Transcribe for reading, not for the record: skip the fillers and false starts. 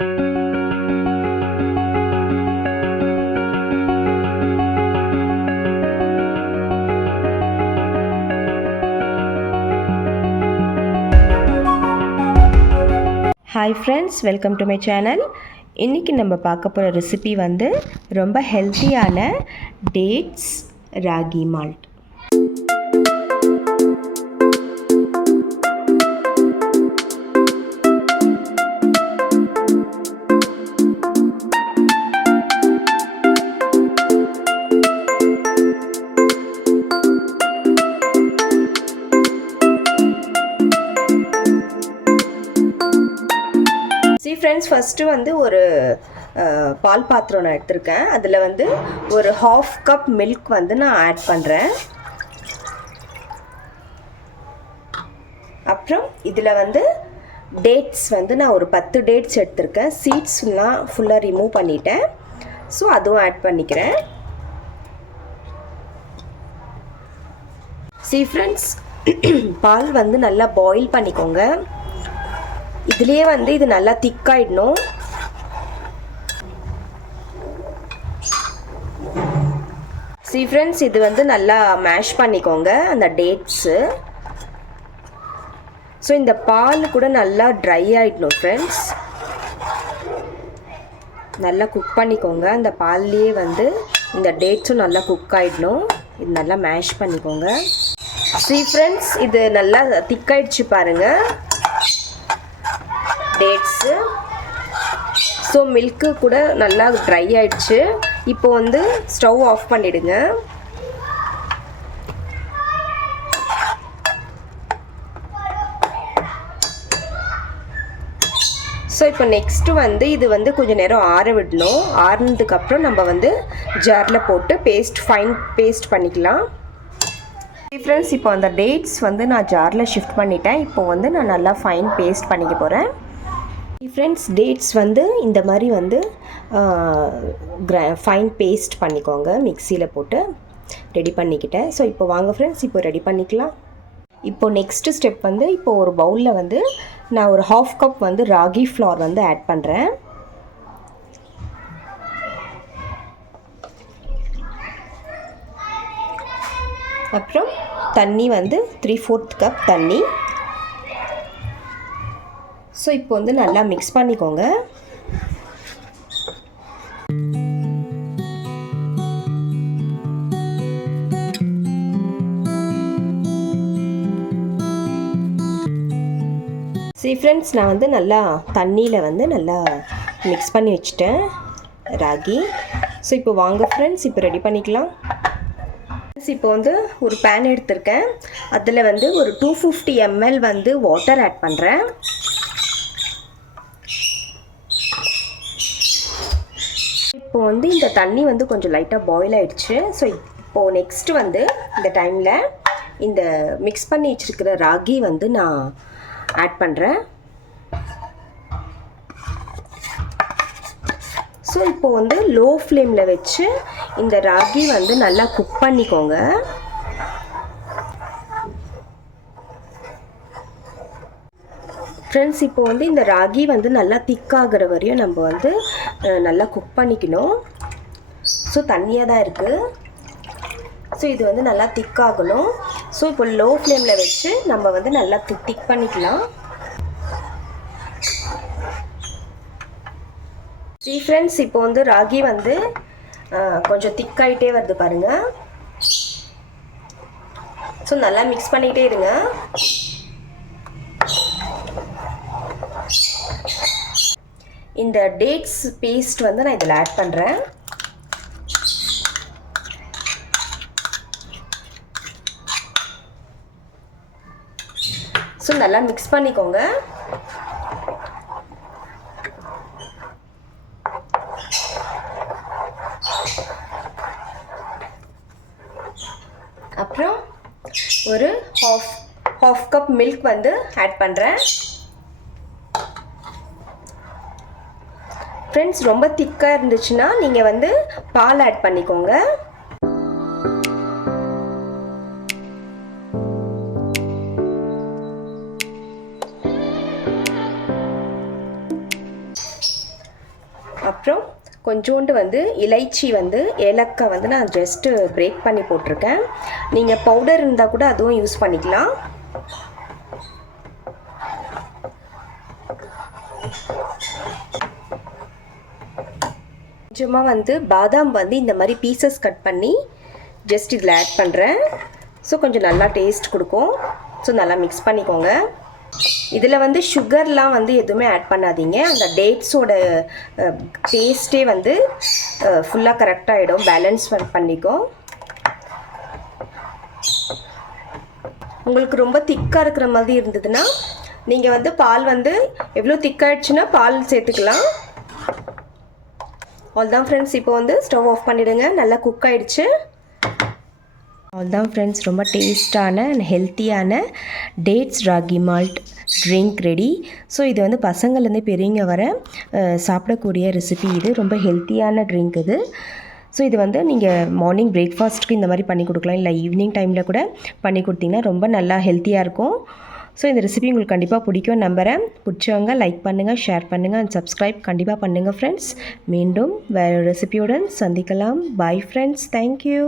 Hi friends, welcome to my channel. இன்றைக்கி நம்ம பார்க்க போகிற ரெசிபி வந்து ரொம்ப ஹெல்த்தியான dates ragi malt. Friends, first வந்து ஒரு பால் பாத்திரம் நான் எடுத்திருக்கேன். அதில் வந்து ஒரு 1/2 கப் மில்க் வந்து நான் ஆட் பண்ணுறேன். அப்புறம் இதில் வந்து டேட்ஸ் வந்து நான் ஒரு 10 டேட்ஸ் எடுத்திருக்கேன். சீட்ஸ்லாம் ஃபுல்லாக ரிமூவ் பண்ணிட்டேன். ஸோ அதுவும் ஆட் பண்ணிக்கிறேன். ஃப்ரெண்ட்ஸ், பால் வந்து நல்லா பாயில் பண்ணிக்கோங்க. இதுலேயே வந்து இது நல்லா திக்காயிடணும். ஃப்ரெண்ட்ஸ், இது வந்து நல்லா மேஷ் பண்ணிக்கோங்க அந்த டேட்ஸு. ஸோ இந்த பால் கூட நல்லா ட்ரை ஆகிடணும் ஃப்ரெண்ட்ஸ். நல்லா குக் பண்ணிக்கோங்க. அந்த பால்லேயே வந்து இந்த டேட்ஸும் நல்லா குக் ஆகிடணும். இது நல்லா மேஷ் பண்ணிக்கோங்க. ஃப்ரெண்ட்ஸ், இது நல்லா திக்காயிடுச்சு பாருங்கள் டேட்ஸு. ஸோ மில்க்கு கூட நல்லா ட்ரை ஆகிடுச்சு. இப்போ வந்து ஸ்டவ் ஆஃப் பண்ணிவிடுங்க. ஸோ இப்போ நெக்ஸ்ட்டு வந்து இது வந்து கொஞ்சம் நேரம் ஆற விடணும். ஆறுனதுக்கப்புறம் நம்ம வந்து ஜாரில் போட்டு ஃபைன் பேஸ்ட் பண்ணிக்கலாம். ஃப்ரெண்ட்ஸ், இப்போ அந்த டேட்ஸ் வந்து நான் ஜாரில் ஷிஃப்ட் பண்ணிட்டேன். இப்போ வந்து நான் நல்லா ஃபைன் பேஸ்ட் பண்ணிக்க போகிறேன். ஃப்ரெண்ட்ஸ், டேட்ஸ் வந்து இந்த மாதிரி வந்து ஃபைன் பேஸ்ட் பண்ணிக்கோங்க. மிக்சியில் போட்டு ரெடி பண்ணிக்கிட்டேன். ஸோ இப்போ வாங்க ஃப்ரெண்ட்ஸ், இப்போ ரெடி பண்ணிக்கலாம். இப்போது நெக்ஸ்ட்டு ஸ்டெப் வந்து இப்போ ஒரு பவுலில் வந்து நான் ஒரு 1/2 கப் வந்து ராகி ஃப்ளார் வந்து ஆட் பண்ணுறேன். அப்புறம் தண்ணி வந்து 3/4 கப் தண்ணி. ஸோ இப்போ வந்து நல்லா மிக்ஸ் பண்ணிக்கோங்க. ஃப்ரெண்ட்ஸ், நான் வந்து நல்லா தண்ணியில் வந்து நல்லா மிக்ஸ் பண்ணி வச்சுட்டேன் ராகி. ஸோ இப்போ வாங்க ஃப்ரெண்ட்ஸ், இப்போ ரெடி பண்ணிக்கலாம். இப்போ வந்து ஒரு பேன் எடுத்திருக்கேன். அதில் வந்து ஒரு 250 ml வந்து வாட்டர் ஆட் பண்ணுறேன். இப்போ வந்து இந்த தண்ணி வந்து கொஞ்சம் லைட்டாக பாயில் ஆகிடுச்சு. ஸோ இப்போது நெக்ஸ்ட்டு வந்து இந்த டைமில் இந்த மிக்ஸ் பண்ணி வச்சுருக்கிற ராகி வந்து நான் ஆட் பண்ணுறேன். ஸோ இப்போது வந்து லோ ஃப்ளேமில் வச்சு இந்த ராகி வந்து நல்லா குக் பண்ணிக்கோங்க. ஃப்ரெண்ட்ஸ், இப்போ வந்து இந்த ராகி வந்து நல்லா திக்காகிற வரையும் நம்ம வந்து நல்லா குக் பண்ணிக்கணும். ஸோ தண்ணியாக தான் இருக்குது. ஸோ இது வந்து நல்லா திக்காகணும். ஸோ இப்போ லோ ஃப்ளேமில் வச்சு நம்ம வந்து நல்லா திக் பண்ணிக்கலாம். ஃப்ரெண்ட்ஸ், இப்போ வந்து ராகி வந்து கொஞ்சம் திக்காயிட்டே வருது பாருங்கள். ஸோ நல்லா மிக்ஸ் பண்ணிக்கிட்டே இருங்க. இந்த டேட்ஸ் பேஸ்ட் வந்து நான் இதில் ஆட் பண்ணுறேன். ஸோ நல்லா மிக்ஸ் பண்ணிக்கோங்க. அப்புறம் ஒரு ஹாஃப் கப் மில்க் வந்து ஆட் பண்ணுறேன். ஃப்ரெண்ட்ஸ், ரொம்ப திக்காக இருந்துச்சுன்னா நீங்கள் வந்து பால் ஆட் பண்ணிக்கோங்க. அப்புறம் கொஞ்சோண்டு வந்து இலைச்சி வந்து ஏலக்காய் வந்து நான் ஜஸ்ட்டு பிரேக் பண்ணி போட்டிருக்கேன். நீங்கள் பவுடர் இருந்தால் கூட அதுவும் யூஸ் பண்ணிக்கலாம். கொஞ்சமாக வந்து பாதாம் வந்து இந்த மாதிரி பீசஸ் கட் பண்ணி ஜஸ்ட் இதில் ஆட் பண்ணுறேன். ஸோ கொஞ்சம் நல்லா டேஸ்ட் கொடுக்கும். ஸோ நல்லா மிக்ஸ் பண்ணிக்கோங்க. இதில் வந்து சுகர்லாம் வந்து எதுவுமே ஆட் பண்ணாதீங்க. அந்த டேட்ஸோட டேஸ்ட்டே வந்து ஃபுல்லாக கரெக்டாகிடும். பேலன்ஸ் பண்ணிக்கோ. உங்களுக்கு ரொம்ப திக்காக இருக்கிற மாதிரி இருந்ததுன்னா நீங்கள் வந்து பால் வந்து எவ்வளோ திக்காகிடுச்சுன்னா பால் சேர்த்துக்கலாம். அவ்வளோதான் ஃப்ரெண்ட்ஸ். இப்போ வந்து ஸ்டவ் ஆஃப் பண்ணிவிடுங்க. நல்லா குக் ஆகிடுச்சு. அவ்வளோதான் ஃப்ரெண்ட்ஸ். ரொம்ப டேஸ்டான அண்ட் ஹெல்த்தியான dates ragi malt drink ready. So இது வந்து பசங்கள்லேருந்து பெரியவங்க வர சாப்பிடக்கூடிய ரெசிபி. இது ரொம்ப ஹெல்த்தியான ட்ரிங்க் இது. ஸோ இது வந்து நீங்கள் மார்னிங் பிரேக்ஃபாஸ்ட்டுக்கு இந்த மாதிரி பண்ணி கொடுக்கலாம். இல்லை ஈவினிங் டைமில் கூட பண்ணி கொடுத்தீங்கன்னா ரொம்ப நல்லா ஹெல்த்தியாக இருக்கும். ஸோ இந்த ரெசிபி உங்களுக்கு கண்டிப்பாக பிடிக்கும் நம்புகிறேன். பிடிச்சவங்க லைக் பண்ணுங்கள், ஷேர் பண்ணுங்கள் அண்ட் சப்ஸ்கிரைப் கண்டிப்பாக பண்ணுங்கள் ஃப்ரெண்ட்ஸ். மீண்டும் வேறு ரெசிபியுடன் சந்திக்கலாம். Bye friends. தேங்க்யூ.